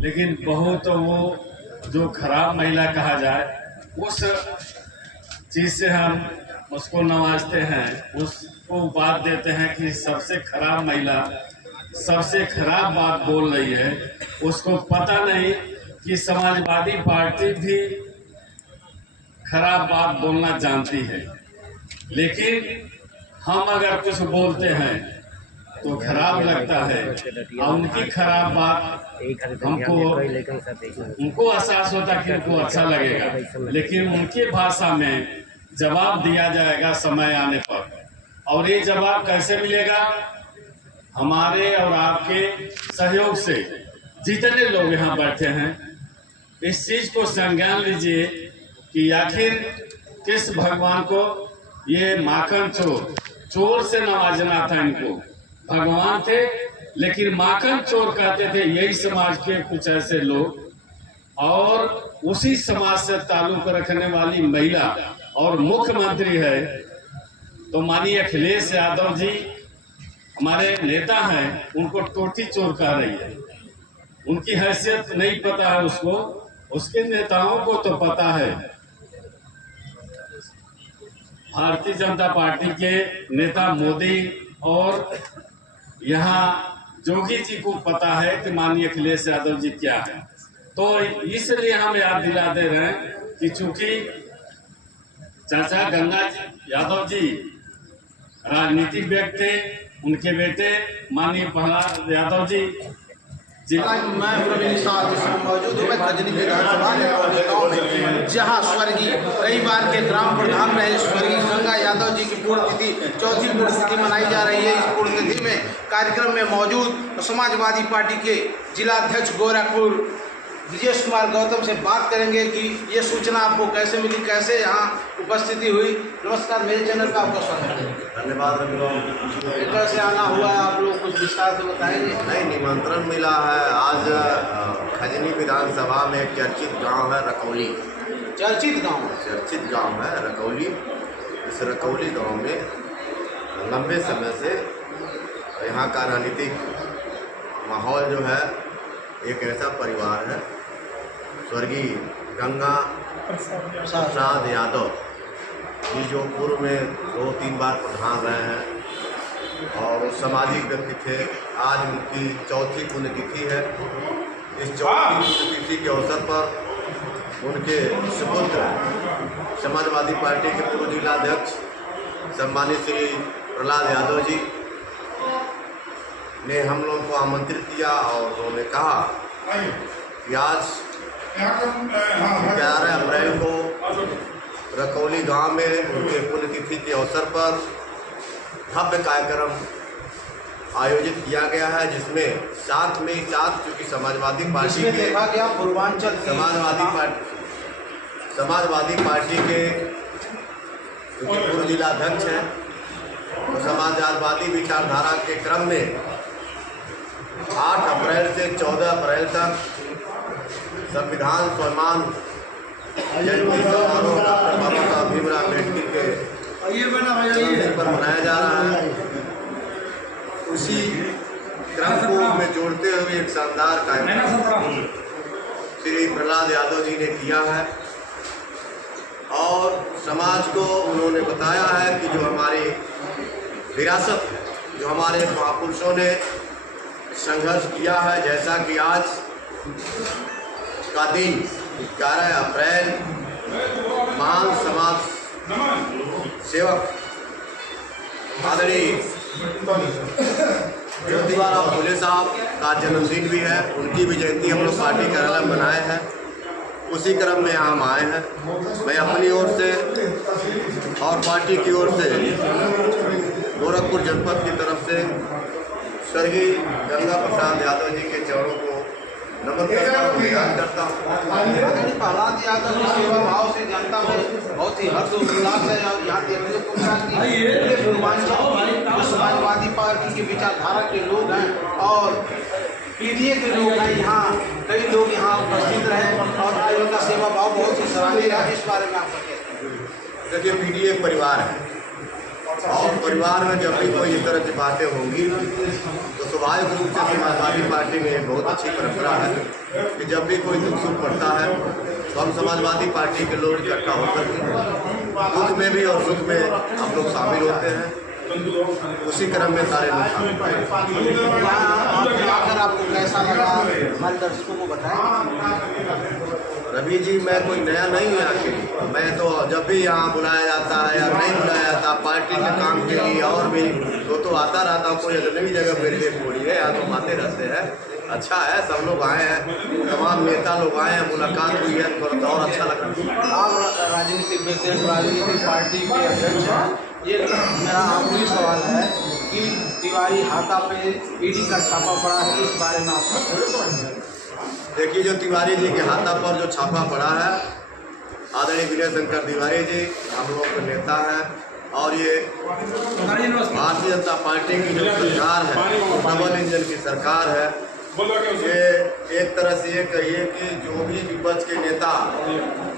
लेकिन बहू तो वो जो खराब महिला कहा जाए उस चीज से हम उसको नवाजते हैं, उसको बात देते हैं कि सबसे खराब महिला सबसे खराब बात बोल रही है। उसको पता नहीं कि समाजवादी पार्टी भी खराब बात बोलना जानती है, लेकिन हम अगर कुछ बोलते हैं तो खराब लगता है और उनकी खराब बात हमको उनको एहसास होता कि उनको अच्छा लगेगा, लेकिन उनकी भाषा में जवाब दिया जाएगा समय आने पर। और ये जवाब कैसे मिलेगा? हमारे और आपके सहयोग से। जितने लोग यहाँ बैठे हैं इस चीज को संज्ञान लीजिए कि आखिर किस भगवान को ये माखन चोर से नवाजना था। इनको भगवान थे लेकिन माखन चोर कहते थे यही समाज के कुछ ऐसे लोग, और उसी समाज से ताल्लुक रखने वाली महिला और मुख्यमंत्री है। तो माननीय अखिलेश यादव जी हमारे नेता हैं, उनको टोटी चोर कह रही है। उनकी हैसियत नहीं पता है उसको, उसके नेताओं को तो पता है। भारतीय जनता पार्टी के नेता मोदी और यहाँ जोगी जी को पता है कि माननीय अखिलेश यादव जी क्या है। तो इसलिए हम याद दिला दे रहे हैं कि चूंकि चाचा गंगा यादव जी राजनीतिक व्यक्ति थे, उनके बेटे माननीय प्रहलाद यादव जी मैं प्रवीण शाह मौजूद हूँ। मैं खजनी विधानसभा में जहाँ स्वर्गीय कई बार के ग्राम प्रधान रहे स्वर्गीय गंगा यादव जी की पुण्यतिथि, चौथी पुण्यतिथि मनाई जा रही है। इस पुण्यतिथि में कार्यक्रम में मौजूद समाजवादी पार्टी के जिलाध्यक्ष गोरखपुर ब्रजेश कुमार गौतम से बात करेंगे कि ये सूचना आपको कैसे मिली, कैसे यहाँ उपस्थिति हुई। नमस्कार, मेरे चैनल पर आपका स्वागत है। धन्यवाद। कैसे आना हुआ है, आप लोग कुछ विस्तार से बताएंगे? नहीं, निमंत्रण मिला है। आज खजनी विधानसभा में एक चर्चित गांव है रकौली। चर्चित गांव है रकौली। इस रकौली गांव में लंबे समय से यहाँ का राजनीतिक माहौल जो है, एक ऐसा परिवार है स्वर्गीय गंगा प्रसाद यादव जी, जो पूर्व में 2-3 बार प्रधान रहे हैं और सामाजिक व्यक्ति थे। आज उनकी चौथी पुण्यतिथि है। इस चौथी पुण्यतिथि के अवसर पर उनके सुपुत्र समाजवादी पार्टी के पूर्व जिलाध्यक्ष सम्मानित श्री प्रहलाद यादव जी ने हम लोगों को आमंत्रित किया और उन्होंने कहा कि आज 11 अप्रैल को रकौली गांव में उनके पुण्यतिथि के अवसर पर भव्य कार्यक्रम आयोजित किया गया है, जिसमें साथ चूँकि समाजवादी पार्टी के देखा गया पूर्वांचल समाजवादी पार्टी के पूर्व जिलाध्यक्ष हैं, तो समाजवादी विचारधारा के क्रम में 8 अप्रैल से 14 अप्रैल तक संविधान सम्मान जयंती समारोह डॉक्टर बाबा साहब भीमराव अम्बेडकर के जन्मदिन पर मनाया जा रहा है। उसी क्रम को में जोड़ते हुए एक शानदार कार्यक्रम श्री प्रहलाद यादव जी ने किया है और समाज को उन्होंने बताया है कि जो हमारी विरासत है, जो हमारे महापुरुषों ने संघर्ष किया है, जैसा कि आज का दिन 11 अप्रैल महान समाज सेवक आदरणीय ज्योतिबा फुले साहब का जन्मदिन भी है। उनकी भी जयंती हम लोग पार्टी कार्यालय में मनाए हैं। उसी क्रम में यहाँ हम आए हैं। मैं अपनी ओर से और पार्टी की ओर से गोरखपुर जनपद की तरफ से स्वर्गीय गंगा प्रसाद यादव जी के चरणों को नमन करता हूँ। प्रहलाद यादव की सेवा भाव से जनता में बहुत ही हर्षोल्लास है और यहाँ देखने को मिला कि पूर्वांचल समाजवादी पार्टी की विचारधारा के लोग हैं और पीडीए के लोग हैं। यहाँ कई लोग यहाँ उपस्थित रहे और आयोग का सेवा भाव बहुत ही सराहनीय है। इस बारे में आपका क्या? देखिए, पीडीए परिवार है और परिवार में जब भी कोई इस तरह की बातें होंगी तो स्वाभाविक रूप से समाजवादी पार्टी में एक बहुत अच्छी परंपरा है कि जब भी कोई दुख सुख पड़ता है तो हम समाजवादी पार्टी के लोग इकट्ठा होकर के दुख में भी और सुख में हम लोग शामिल होते हैं। उसी क्रम में सारे लोग शामिल आकर आपको कैसा लगा, हमारे दर्शकों को बताएं। रवि जी, मैं कोई नया नहीं हूँ आखिर। मैं तो जब भी यहाँ बुलाया जाता है या नहीं बुलाया जाता पार्टी के काम के लिए और भी तो आता रहता हूँ। कोई अजनबी जगह मेरे लिए थोड़ी है, यहाँ तो आते रहते हैं। अच्छा है, सब लोग आए हैं, तमाम नेता लोग आए हैं, मुलाकात हुई है तो और अच्छा लगा। आप राजनीतिक व्यक्ति, राजनीतिक पार्टी के अध्यक्ष हैं, ये मेरा आखिरी सवाल है कि तिवारी हाथा पे ईडी का छापा पड़ा है, इस बारे में आपका देखिए, जो तिवारी जी के हाथा पर जो छापा पड़ा है, आदरणीय विजय शंकर तिवारी जी हम लोग के नेता हैं और ये भारतीय जनता पार्टी की जो सरकार है, डबल इंजन की सरकार है। ये एक तरह से ये कहिए कि जो भी विपक्ष के नेता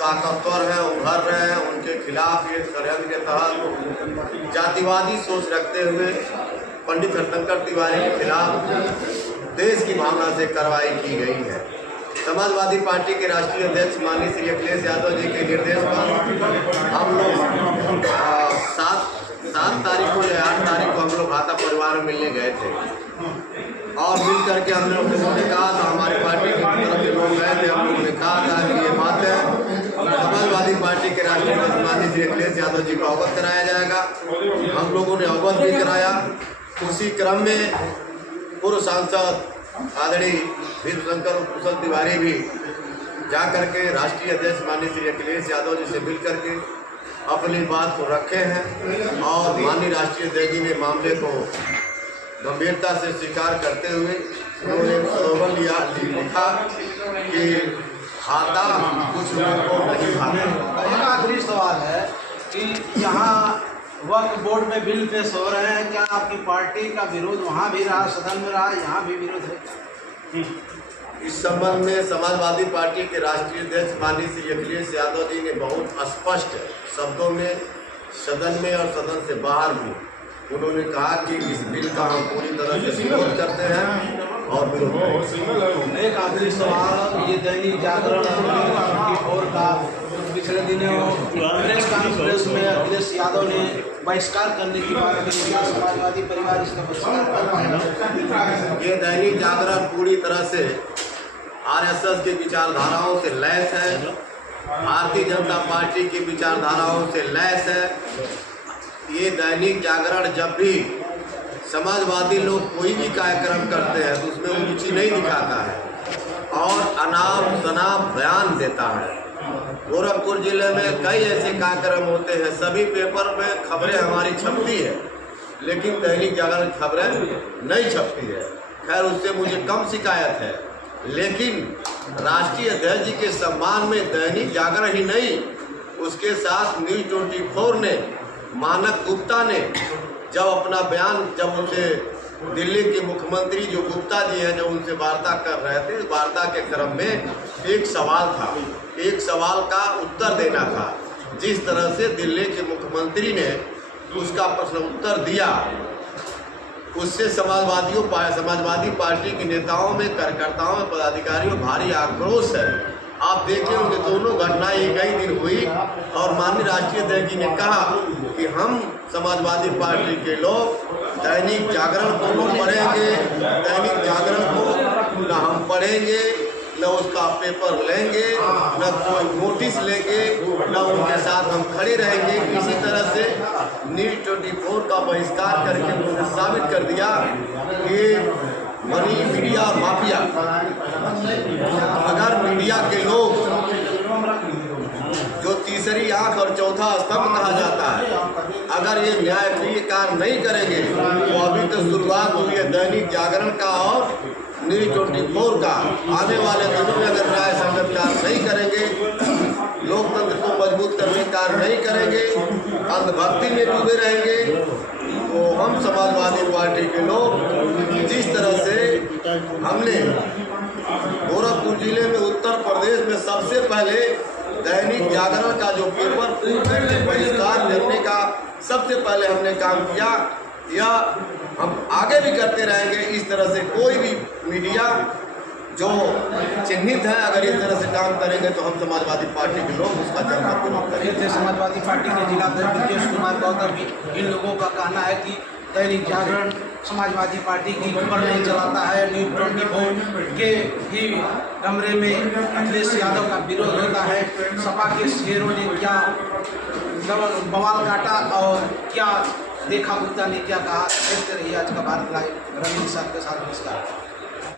ताकतवर हैं, उभर रहे हैं, उनके खिलाफ ये षड्यंत्र के तहत जातिवादी सोच रखते हुए पंडित हरिशंकर तिवारी के खिलाफ देश की भावना से कार्रवाई की गई है। समाजवादी पार्टी के राष्ट्रीय अध्यक्ष माननीय श्री अखिलेश यादव जी के निर्देश पर हम लोग 7 तारीख को या 8 तारीख को हम लोग हाथा परिवार में मिलने गए थे और मिल करके हम लोगों ने कहा था, हमारी पार्टी की तरफ से लोग गए थे, हम लोगों ने कहा था कि ये बात है समाजवादी पार्टी के राष्ट्रीय अध्यक्ष माननीय श्री अखिलेश यादव जी को अवगत कराया जाएगा। हम लोगों ने अवगत भी कराया। उसी क्रम में पूर्व सांसद आदरणीय विष्णु शंकर कुशल तिवारी भी जा करके राष्ट्रीय अध्यक्ष माननीय श्री अखिलेश यादव जी से मिल करके अपनी बात को रखे हैं और माननीय राष्ट्रीय अध्यक्ष जी ने मामले को गंभीरता से स्वीकार करते हुए उन्होंने स्लोगन लिखा कि खाता कुछ लोगों को नहीं खाता। एक आखिरी सवाल है कि यहाँ वक्फ बोर्ड में बिल पेश हो रहे हैं, क्या आपकी पार्टी का विरोध वहाँ भी रहा, सदन में रहा, यहाँ भी विरोध है? इस संबंध में समाजवादी पार्टी के राष्ट्रीय अध्यक्ष माननीय श्री अखिलेश यादव जी ने बहुत स्पष्ट शब्दों में सदन में और सदन से बाहर भी उन्होंने कहा कि इस बिल का हम पूरी तरह से विरोध करते हैं और विरोध। एक आखिरी सवाल, ये दैनिक जागरण और का पिछले दिनों प्रेस कॉन्फ्रेंस में अखिलेश यादव ने बहिष्कार करने की बात कही, समाजवादी परिवार इसका बहिष्कार करता है। ये दैनिक जागरण पूरी तरह से आरएसएस की विचारधाराओं से लैस है, भारतीय जनता पार्टी की विचारधाराओं से लैस है। ये दैनिक जागरण जब भी समाजवादी लोग कोई भी कार्यक्रम करते हैं तो उसमें रुचि नहीं दिखाता है और अनाप शनाप बयान देता है। गोरखपुर जिले में कई ऐसे कार्यक्रम होते हैं, सभी पेपर में खबरें हमारी छपती है, लेकिन दैनिक जागरण खबरें नहीं छपती है। खैर, उससे मुझे कम शिकायत है, लेकिन राष्ट्रीय अध्यक्ष जी के सम्मान में दैनिक जागरण ही नहीं, उसके साथ न्यूज़ 24 ने, मानक गुप्ता ने जब अपना बयान, जब उनसे दिल्ली के मुख्यमंत्री जो गुप्ता जी हैं जब उनसे वार्ता कर रहे थे, वार्ता के क्रम में एक सवाल था, एक सवाल का उत्तर देना था। जिस तरह से दिल्ली के मुख्यमंत्री ने उसका प्रश्न उत्तर दिया, उससे समाजवादी पार्टी के नेताओं में, कार्यकर्ताओं में, पदाधिकारियों में भारी आक्रोश है। आप देखें उनके दोनों घटनाएं एक ही दिन हुई और माननीय राष्ट्रीय अध्यक्ष जी ने कहा कि हम समाजवादी पार्टी के लोग दैनिक जागरण को न पढ़ेंगे, दैनिक जागरण को न हम पढ़ेंगे, न उसका पेपर लेंगे, न कोई नोटिस लेंगे, न उनके साथ हम खड़े रहेंगे। इसी तरह से न्यूज़ 24 का बहिष्कार करके उन्होंने साबित कर दिया कि मनी मीडिया माफिया, अगर मीडिया के लोग जो तीसरी आंख और चौथा स्तंभ कहा जाता है, अगर ये न्यायप्रिय कार्य नहीं करेंगे तो अभी तो शुरुआत हुई है दैनिक जागरण का और न्यूज़ 24 का। आने वाले दिनों में अगर न्याय संगत कार्य नहीं करेंगे, लोकतंत्र को मजबूत करने का कार्य नहीं करेंगे, अंधभक्ति में डूबे रहेंगे, तो हम समाजवादी पार्टी के लोग जिस तरह से हमने गोरखपुर जिले में, उत्तर प्रदेश में सबसे पहले दैनिक जागरण का जो पेपर बहिष्कार करने का सबसे पहले हमने काम किया, या हम आगे भी करते रहेंगे। इस तरह से कोई भी मीडिया जो चिन्हित है, अगर इस तरह से काम करेंगे तो हम समाजवादी पार्टी के लोग उसका जवाब विरोध ये करेंगे। थे समाजवादी पार्टी के जिला अध्यक्ष ब्रजेश कुमार गौतम भी। इन लोगों का कहना है कि दैनिक जागरण समाजवादी पार्टी की खबर नहीं चलाता है। न्यूज़ 24 के ही कमरे में अखिलेश यादव का विरोध होता है। सपा के शेरों ने क्या बवाल काटा और क्या देखा गुप्ता ने क्या कहा। देखते रहिए आज का भारत लाइव। रवि निषाद के साथ नमस्कार।